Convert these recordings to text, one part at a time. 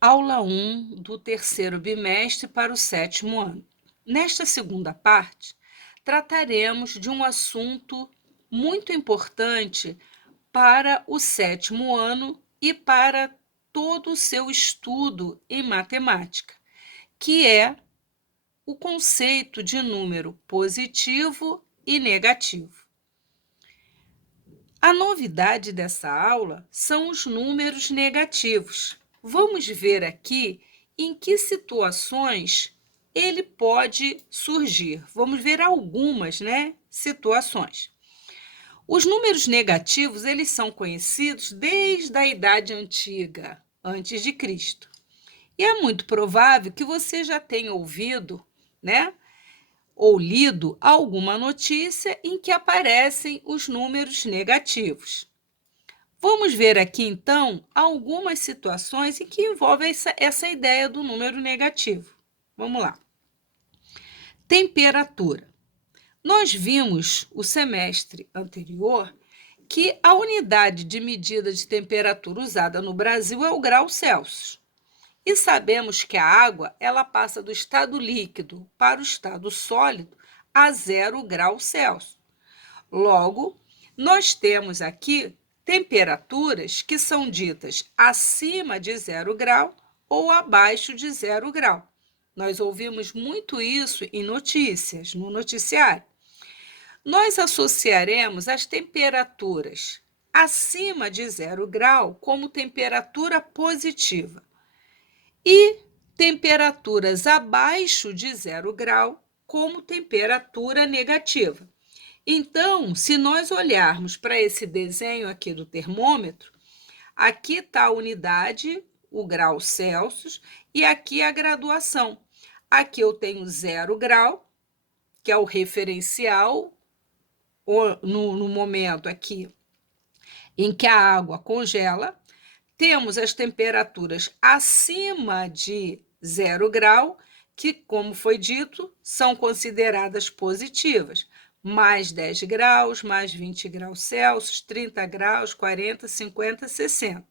Aula 1 do terceiro bimestre para o sétimo ano. Nesta segunda parte, trataremos de um assunto muito importante para o sétimo ano e para todo o seu estudo em matemática, que é o conceito de número positivo e negativo. A novidade dessa aula são os números negativos. Vamos ver aqui em que situações ele pode surgir. Vamos ver algumas, situações. Os números negativos, eles são conhecidos desde a Idade Antiga, antes de Cristo. E é muito provável que você já tenha ouvido, ou lido alguma notícia em que aparecem os números negativos. Vamos ver aqui, então, algumas situações em que envolve essa ideia do número negativo. Vamos lá. Temperatura. Nós vimos o semestre anterior que a unidade de medida de temperatura usada no Brasil é o grau Celsius. E sabemos que a água ela passa do estado líquido para o estado sólido a 0 graus Celsius. Logo, nós temos aqui temperaturas que são ditas acima de 0 grau ou abaixo de 0 grau. Nós ouvimos muito isso em notícias, no noticiário. Nós associaremos as temperaturas acima de 0 grau como temperatura positiva e temperaturas abaixo de 0 grau como temperatura negativa. Então, se nós olharmos para esse desenho aqui do termômetro, aqui está a unidade, o grau Celsius, e aqui a graduação. Aqui eu tenho 0 grau, que é o referencial, no momento aqui em que a água congela. Temos as temperaturas acima de 0 grau, que, como foi dito, são consideradas positivas. Mais 10 graus, mais 20 graus Celsius, 30 graus, 40, 50, 60.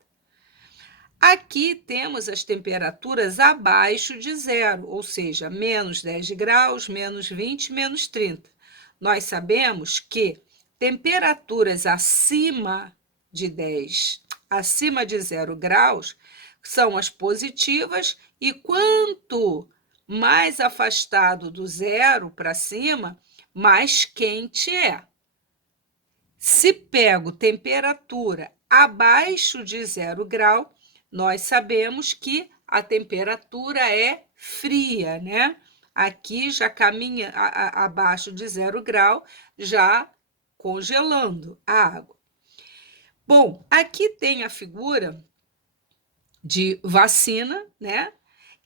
Aqui temos as temperaturas abaixo de zero, ou seja, menos 10 graus, menos 20, menos 30. Nós sabemos que temperaturas acima de 0 graus são as positivas, e quanto mais afastado do zero para cima, mais quente é. Se pego temperatura abaixo de 0 grau, nós sabemos que a temperatura é fria, Aqui já caminha abaixo de 0 grau, já congelando a água. Bom, aqui tem a figura de vacina,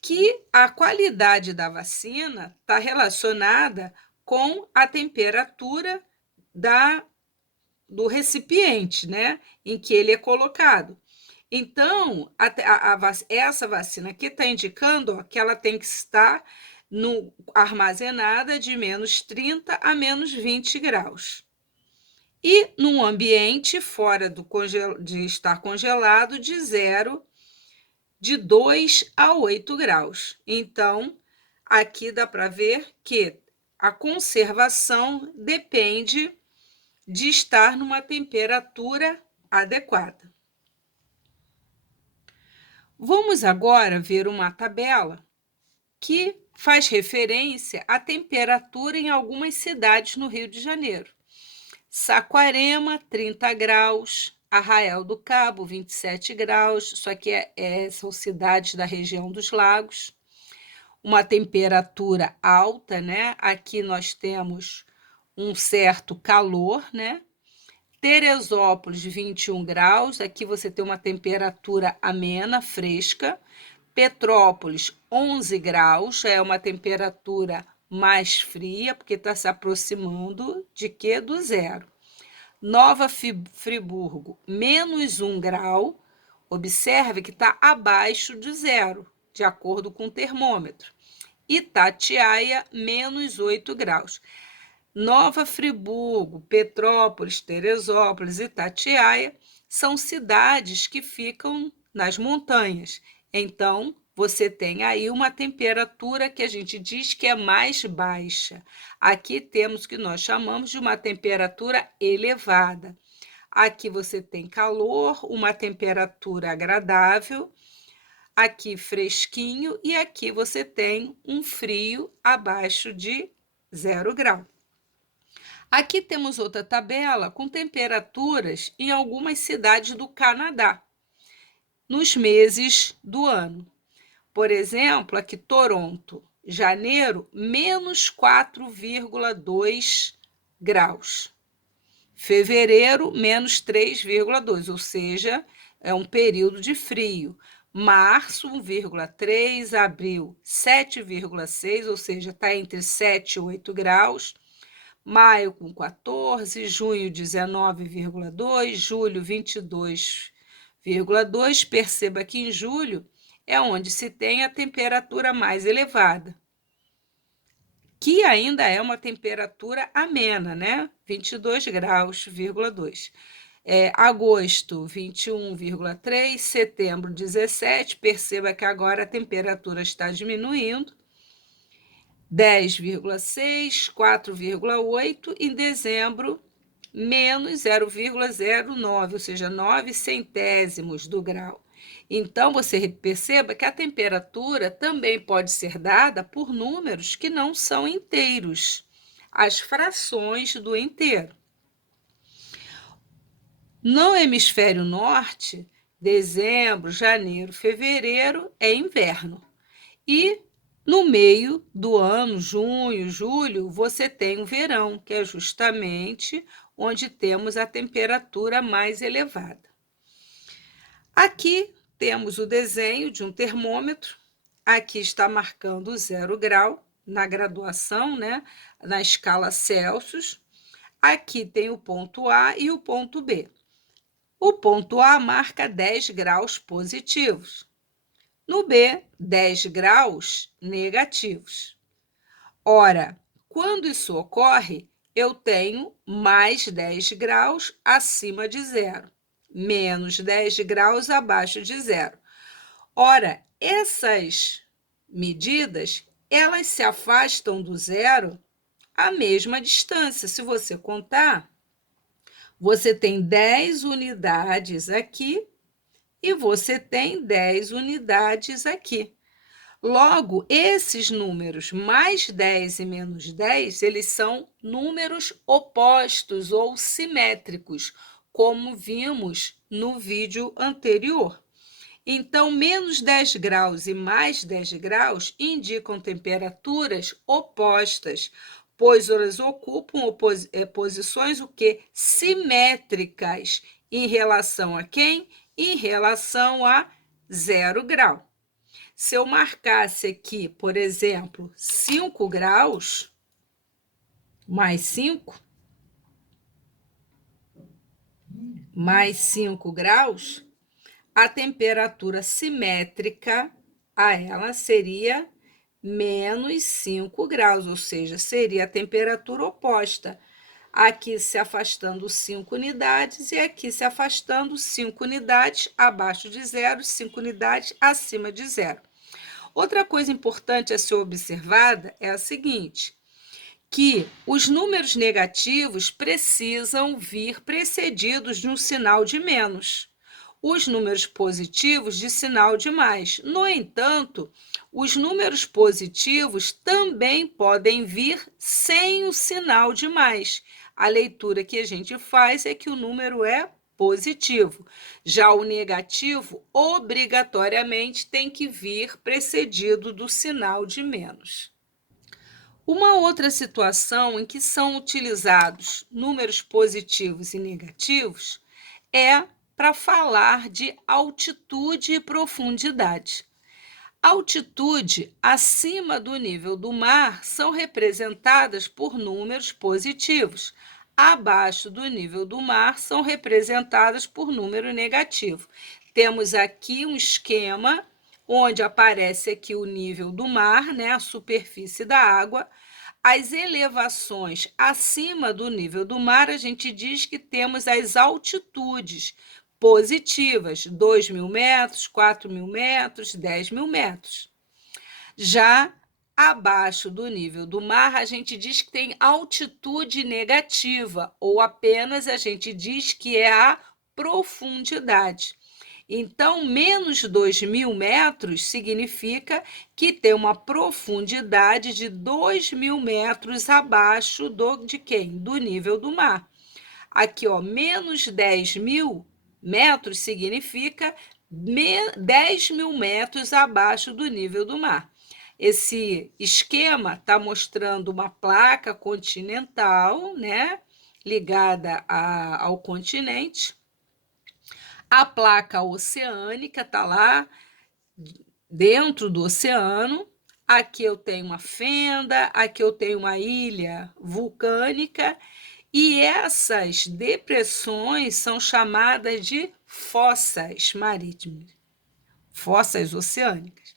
que a qualidade da vacina está relacionada com a temperatura do recipiente, em que ele é colocado. Então, essa vacina aqui está indicando que ela tem que estar armazenada de menos 30 a menos 20 graus. E num ambiente fora de estar congelado, de 2 a 8 graus. Então, aqui dá para ver que a conservação depende de estar numa temperatura adequada. Vamos agora ver uma tabela que faz referência à temperatura em algumas cidades no Rio de Janeiro. Saquarema, 30 graus, Arraial do Cabo, 27 graus, isso aqui são cidades da região dos lagos. Uma temperatura alta, Aqui nós temos um certo calor, Teresópolis, 21 graus, aqui você tem uma temperatura amena, fresca. Petrópolis, 11 graus, já é uma temperatura mais fria, porque está se aproximando de quê? Do zero. Nova Friburgo, menos 1 grau, observe que está abaixo de zero, de acordo com o termômetro. Itatiaia, menos 8 graus. Nova Friburgo, Petrópolis, Teresópolis e Itatiaia são cidades que ficam nas montanhas. Então, você tem aí uma temperatura que a gente diz que é mais baixa. Aqui temos o que nós chamamos de uma temperatura elevada. Aqui você tem calor, uma temperatura agradável, aqui fresquinho, e aqui você tem um frio abaixo de 0 grau. Aqui temos outra tabela com temperaturas em algumas cidades do Canadá, nos meses do ano. Por exemplo, aqui Toronto, janeiro, menos 4,2 graus. Fevereiro, menos 3,2, ou seja, é um período de frio. Março, 1,3, abril, 7,6, ou seja, está entre 7 e 8 graus. Maio, com 14, junho, 19,2, julho, 22,2. Perceba que em julho é onde se tem a temperatura mais elevada, que ainda é uma temperatura amena, né? 22 graus,2. Agosto, 21,3, setembro, 17. Perceba que agora a temperatura está diminuindo. 10,6, 4,8. Em dezembro, menos 0,09, ou seja, 9 centésimos do grau. Então, você perceba que a temperatura também pode ser dada por números que não são inteiros, as frações do inteiro. No hemisfério norte, dezembro, janeiro, fevereiro é inverno. E no meio do ano, junho, julho, você tem o verão, que é justamente onde temos a temperatura mais elevada. Aqui temos o desenho de um termômetro. Aqui está marcando 0 grau na graduação, né? Na escala Celsius. Aqui tem o ponto A e o ponto B. O ponto A marca 10 graus positivos. No B, 10 graus negativos. Ora, quando isso ocorre, eu tenho mais 10 graus acima de zero, menos 10 graus abaixo de zero. Ora, essas medidas, elas se afastam do zero a mesma distância. Se você contar, você tem 10 unidades aqui e você tem 10 unidades aqui. Logo, esses números, mais 10 e menos 10, eles são números opostos ou simétricos, como vimos no vídeo anterior. Então, menos 10 graus e mais 10 graus indicam temperaturas opostas, pois elas ocupam posições o quê? Simétricas em relação a quem? Em relação a 0 grau. Se eu marcasse aqui, por exemplo, 5 graus, mais 5 graus, a temperatura simétrica a ela seria menos 5 graus, ou seja, seria a temperatura oposta. Aqui se afastando 5 unidades e aqui se afastando 5 unidades abaixo de zero, 5 unidades acima de zero. Outra coisa importante a ser observada é a seguinte, que os números negativos precisam vir precedidos de um sinal de menos. Os números positivos de sinal de mais. No entanto, os números positivos também podem vir sem o sinal de mais. A leitura que a gente faz é que o número é positivo. Já o negativo, obrigatoriamente, tem que vir precedido do sinal de menos. Uma outra situação em que são utilizados números positivos e negativos é para falar de altitude e profundidade. Altitude acima do nível do mar são representadas por números positivos. Abaixo do nível do mar são representadas por número negativo. Temos aqui um esquema onde aparece aqui o nível do mar, né, a superfície da água. As elevações acima do nível do mar, a gente diz que temos as altitudes, positivas, 2.000 metros, 4.000 metros, 10.000 metros. Já abaixo do nível do mar, a gente diz que tem altitude negativa, ou apenas a gente diz que é a profundidade. Então, menos 2.000 metros significa que tem uma profundidade de 2.000 metros abaixo de quem? Do nível do mar. Aqui, ó, menos 10.000 metros significa 10.000 metros abaixo do nível do mar. Esse esquema está mostrando uma placa continental, né, ligada ao continente. A placa oceânica está lá dentro do oceano. Aqui eu tenho uma fenda, aqui eu tenho uma ilha vulcânica, e essas depressões são chamadas de fossas marítimas, fossas oceânicas.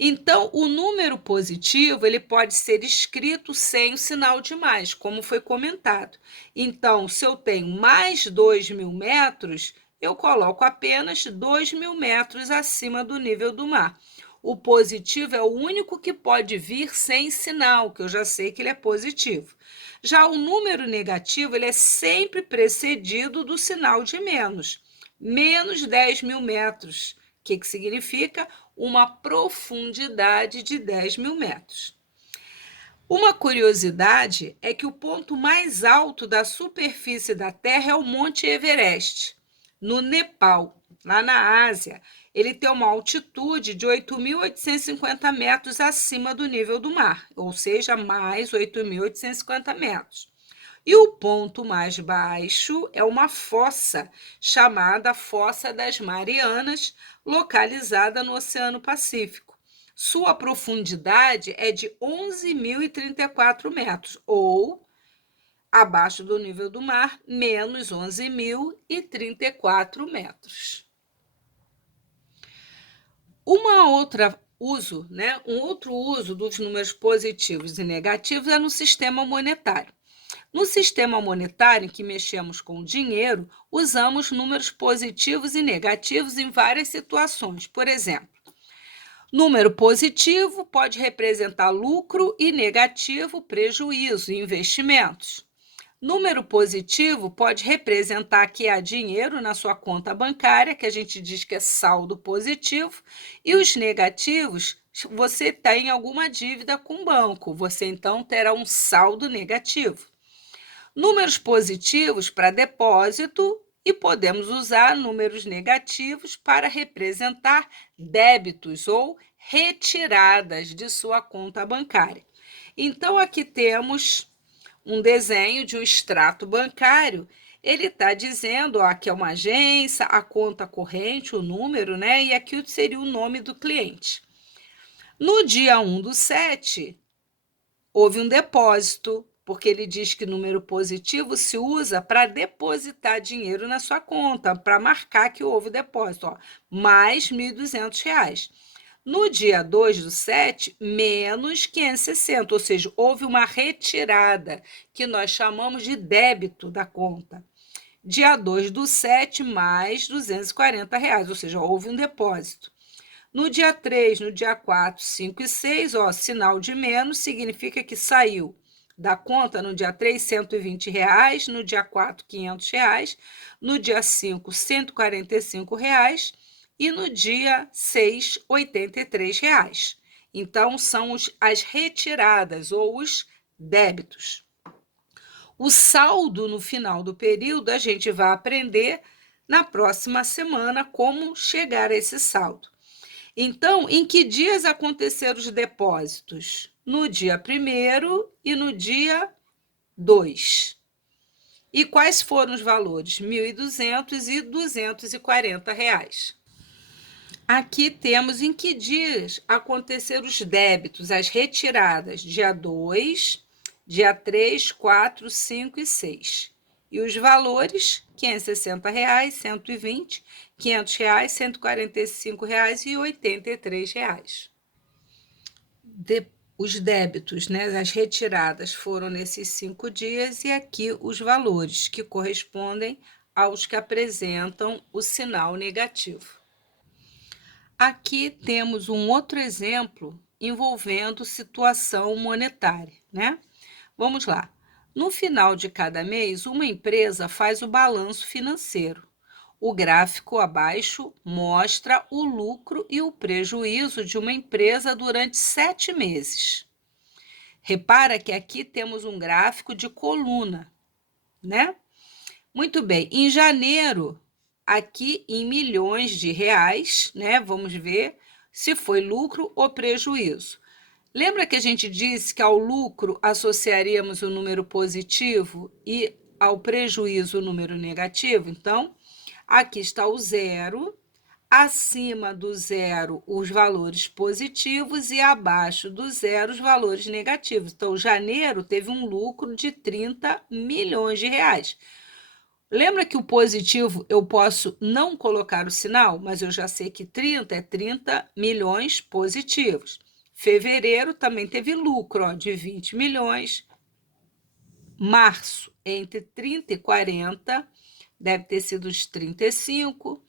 Então, o número positivo ele pode ser escrito sem o sinal de mais, como foi comentado. Então, se eu tenho mais 2.000 metros, eu coloco apenas 2.000 metros acima do nível do mar. O positivo é o único que pode vir sem sinal, que eu já sei que ele é positivo. Já o número negativo ele é sempre precedido do sinal de menos. Menos 10.000 metros. O que significa? Uma profundidade de 10.000 metros. Uma curiosidade é que o ponto mais alto da superfície da Terra é o Monte Everest, no Nepal, lá na Ásia. Ele tem uma altitude de 8.850 metros acima do nível do mar, ou seja, mais 8.850 metros. E o ponto mais baixo é uma fossa, chamada Fossa das Marianas, localizada no Oceano Pacífico. Sua profundidade é de 11.034 metros, ou abaixo do nível do mar, menos 11.034 metros. Um outro uso dos números positivos e negativos é no sistema monetário. No sistema monetário, em que mexemos com o dinheiro, usamos números positivos e negativos em várias situações. Por exemplo, número positivo pode representar lucro e negativo, prejuízo, investimentos. Número positivo pode representar que há dinheiro na sua conta bancária, que a gente diz que é saldo positivo, e os negativos, você tem alguma dívida com o banco, você então terá um saldo negativo. Números positivos para depósito e podemos usar números negativos para representar débitos ou retiradas de sua conta bancária. Então, aqui temos um desenho de um extrato bancário. Ele está dizendo que é uma agência, a conta corrente, o número, né? E aqui seria o nome do cliente. No dia 1/7, houve um depósito, porque ele diz que número positivo se usa para depositar dinheiro na sua conta, para marcar que houve depósito, mais R$ 1.200. No dia 2/7, menos 560, ou seja, houve uma retirada, que nós chamamos de débito da conta. Dia 2/7, mais R$ 240, ou seja, houve um depósito. No dia 3, no dia 4, 5 e 6, sinal de menos significa que saiu da conta no dia 3, R$ 120, no dia 4, R$ 500, no dia 5, R$ 145, e no dia 6, R$ 83. Então, são as retiradas ou os débitos. O saldo no final do período, a gente vai aprender na próxima semana como chegar a esse saldo. Então, em que dias aconteceram os depósitos? No dia 1º e no dia 2. E quais foram os valores? R$ 1.200 e R$ 240. Aqui temos em que dias aconteceram os débitos, as retiradas, dia 2, dia 3, 4, 5 e 6. E os valores, R$ 560, R$ 120, R$ 500, R$ 145 e R$ 83. Os débitos, né, as retiradas foram nesses 5 dias, e aqui os valores, que correspondem aos que apresentam o sinal negativo. Aqui temos um outro exemplo envolvendo situação monetária, né? Vamos lá. No final de cada mês, uma empresa faz o balanço financeiro. O gráfico abaixo mostra o lucro e o prejuízo de uma empresa durante 7 meses. Repara que aqui temos um gráfico de coluna, né? Muito bem. Em janeiro, aqui em milhões de reais, né? Vamos ver se foi lucro ou prejuízo. Lembra que a gente disse que ao lucro associaríamos o número positivo e ao prejuízo o número negativo? Então, aqui está o zero, acima do zero os valores positivos e abaixo do zero os valores negativos. Então, janeiro teve um lucro de 30 milhões de reais. Lembra que o positivo eu posso não colocar o sinal, mas eu já sei que 30 é 30 milhões positivos. Fevereiro também teve lucro de 20 milhões. Março, entre 30 e 40, deve ter sido uns 35.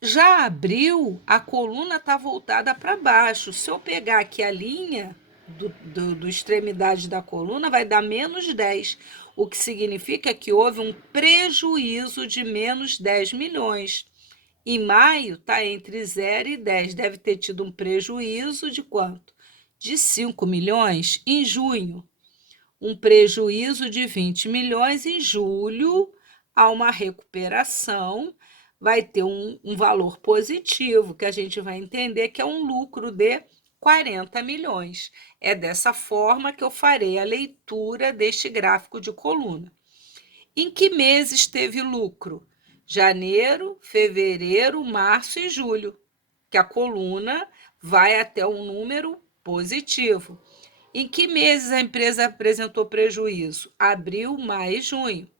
Já abril, a coluna está voltada para baixo. Se eu pegar aqui a linha do extremidade da coluna, vai dar menos 10, o que significa que houve um prejuízo de menos 10 milhões. Em maio, está entre 0 e 10, deve ter tido um prejuízo de quanto? De 5 milhões. Em junho, um prejuízo de 20 milhões. Em julho, há uma recuperação, vai ter um valor positivo, que a gente vai entender que é um lucro de 40 milhões. É dessa forma que eu farei a leitura deste gráfico de coluna. Em que meses teve lucro? Janeiro, fevereiro, março e julho, que a coluna vai até um número positivo. Em que meses a empresa apresentou prejuízo? Abril, maio e junho.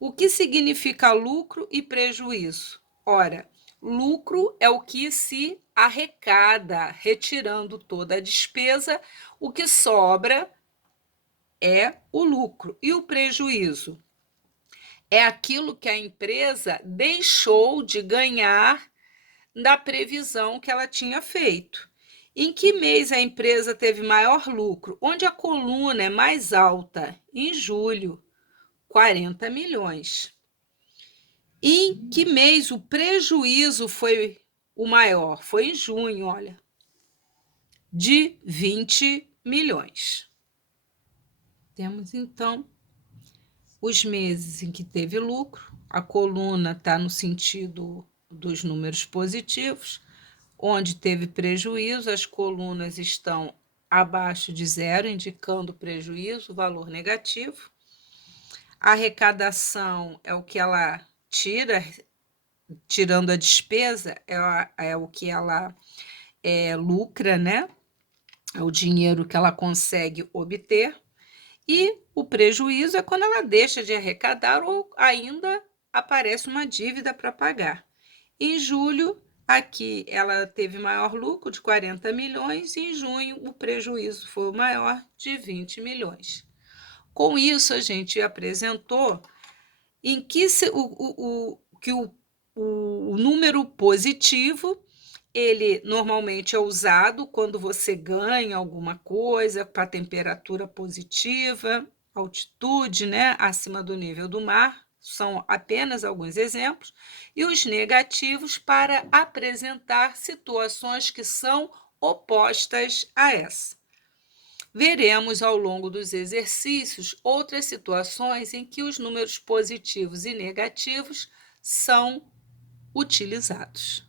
O que significa lucro e prejuízo? Ora, lucro é o que se arrecada, retirando toda a despesa, o que sobra é o lucro. E o prejuízo? É aquilo que a empresa deixou de ganhar da previsão que ela tinha feito. Em que mês a empresa teve maior lucro? Onde a coluna é mais alta? Em julho, 40 milhões. Em que mês o prejuízo foi o maior? Foi em junho, olha, de 20 milhões. Temos, então, os meses em que teve lucro. A coluna está no sentido dos números positivos. Onde teve prejuízo, as colunas estão abaixo de zero, indicando prejuízo, valor negativo. A arrecadação é o que ela tira, tirando a despesa, é o que ela lucra, né? É o dinheiro que ela consegue obter. E o prejuízo é quando ela deixa de arrecadar ou ainda aparece uma dívida para pagar. Em julho, aqui ela teve maior lucro de 40 milhões e em junho o prejuízo foi o maior de 20 milhões. Com isso, a gente apresentou em que o número positivo ele normalmente é usado quando você ganha alguma coisa para temperatura positiva, altitude, né, acima do nível do mar. São apenas alguns exemplos, e os negativos para apresentar situações que são opostas a essa. Veremos ao longo dos exercícios outras situações em que os números positivos e negativos são utilizados.